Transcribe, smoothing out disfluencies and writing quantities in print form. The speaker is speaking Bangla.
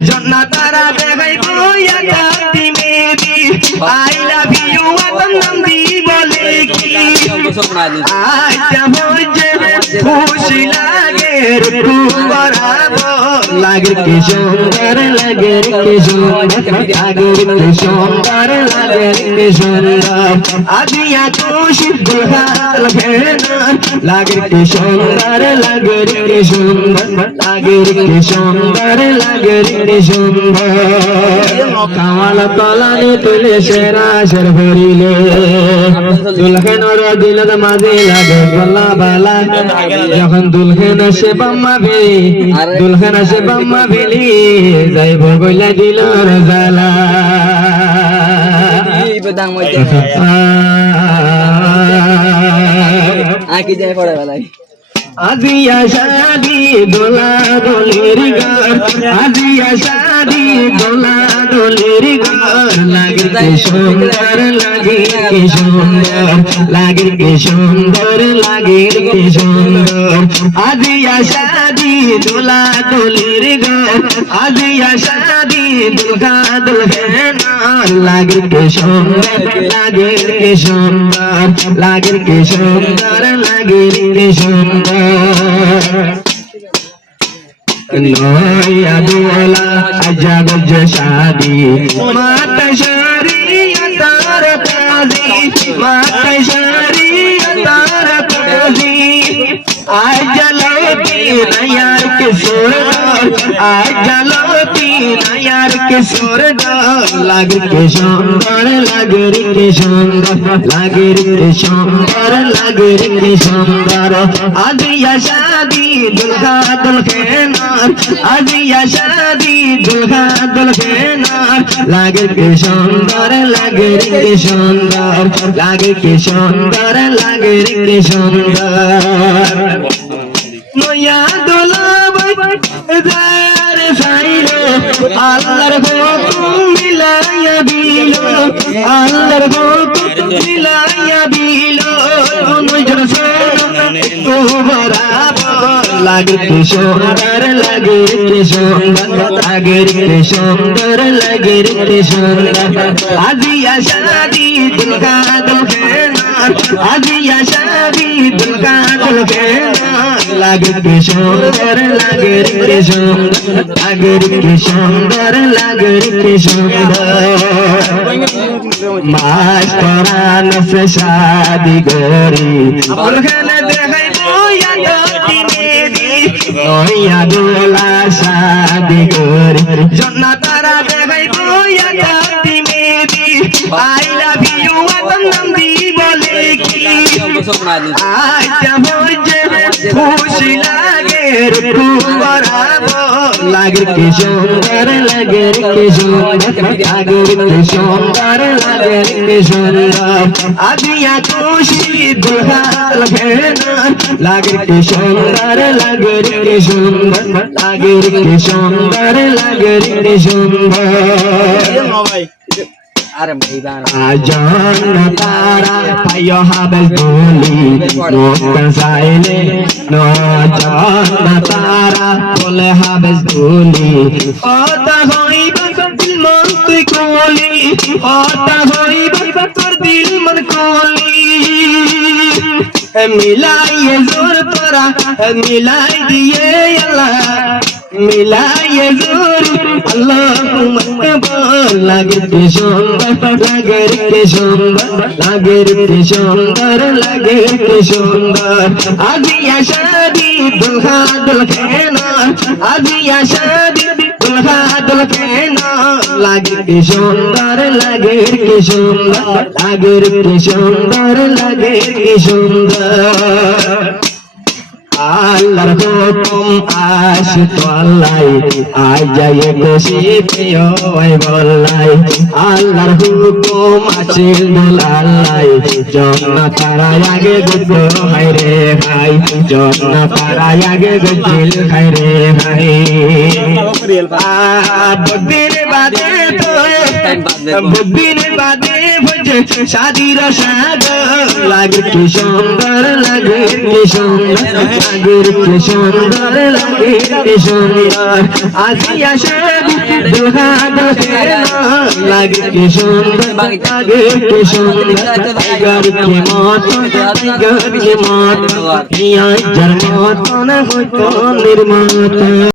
জন্না তারা দেখাইবো ইয়াতি মেদি আই লাভ ইউ আতম নাম দি বলে কি আইটা হইছে খুশি লাগে রূপ বরাবর লাগে কি সুন্দর লাগে কি সুন্দর লাগে কি সুন্দর লাগে কি সুন্দর আজিয়া খুশি দুহাল ভেনা লাগে কি সুন্দর লাগে কি সুন্দর লাগে কি সুন্দর লাগে কি সুন্দর কামাল তলানি তুলে সেরা সের ভরিলে দুলহেনর দিলত মাঝে লাগে গলা বালা যখন দুলহেন সে বাম্মা বেলি দুলহেন সে বাম্মা বেলি যাইব গইলা দিল রাজালা আকি যায় পড়ে বেলায় আজিয়া শাদি দোলা দোলের গান আজিয়া শাদি দোলা দোলের গান লাগে কি সুন্দর লাগে কি সুন্দর লাগে কি সুন্দর লাগে কি সুন্দর আজিয়া শাদি দোলা দোলের গান আজিয়া শাদি দুলকা দুলহেনা লাগে কি সুন্দর লাগে কি সুন্দর লাগে কি সুন্দর লাগে কি সুন্দর নয়া দোলা আজাব শাদি মাত শরিয়তার কাজী মাত শরিয়তার কাজী আজ জলতি নয়ার के सुरदार आज जलती नयार के सुरदार लागे के सुंदर लागे के सुंदर लागे के सुंदर लागे के सुंदर आज या शादी दुल्हा दुल्हनार आज या शादी दुल्हा दुल्हनार लागे के सुंदर लागे के सुंदर लागे के सुंदर लागे के सुंदर नया दोला जार साइलो अल्लाहर हुकुम मिलाया बिलो अल्लाहर हुकुम मिलाया बिलो नजर सोनो बराबर लागे के सुंदर लागे के सुंदर लागे के सुंदर लागे के सुंदर आजिया शादी दुल्हा दुल्हनार आजिया शादी दुल्हा दुल्हनार लागे के सुंदर लागे के सुंदर लागे के सुंदर लागे के सुंदर मास्टरान से शादी गोरी दुल्हन देखाइबो याती मेदी नया दोला शादी गोरी जन्ना तारा देखाइबो याती मेदी आई लाभ यू आतम नाम दी बोले की आइटा हइছে খুশি লাগে রূপ বরাবর লাগে কি সুন্দর লাগে কি সুন্দর লাগে কি সুন্দর লাগে কি সুন্দর আজিয়া খুশি দুহাল ভেনা লাগে কি সুন্দর লাগে কি সুন্দর লাগে কি সুন্দর লাগে কি সুন্দর আজান তারা পাইও হাবেল দুলি নোকন সাইলে নজান তারা বলে হাবেল দুলি ওটা হইবা দিল মন তুই কোলি ওটা হইবা তোর দিল মন কোলি মিলাইয়ে জোর তোরা মিলাই দিয়ে আল্লাহ मिलाए जोर अल्लाहुम्मा कबूल लागे के सुंदर लागे के सुंदर लागे के सुंदर लागे के सुंदर आजिया शादी दुल्हा दुल्हना आजिया शादी दुल्हा दुल्हना लागे के सुंदर लागे के सुंदर लागे के सुंदर लागे के सुंदर আল্লাহর হুকুম আশিত আল্লাহ আজ যায় খুশিতে ওই বলাই আল্লাহর হুকুম আসিল দুলাল্লাহ জন্নাত তারা আগে গুজো হায় রে ভাই জন্নাত তারা আগে গুজিল হায় রে ভাই বুদ্ধির বাদে তো বুদ্ধির বাদে বুঝে শাদির সাগর লাগে কি সুন্দর লাগে কি সুন্দর লাগে কি সুন্দর লাগে কি সুন্দর আসিয়া সে দুলহা দুলহে লাগে কি সুন্দর লাগে কি সুন্দর টাইগার কি মতন টাইগার কি মতন পিয়া জন্ম তন হইতো নির্মাতা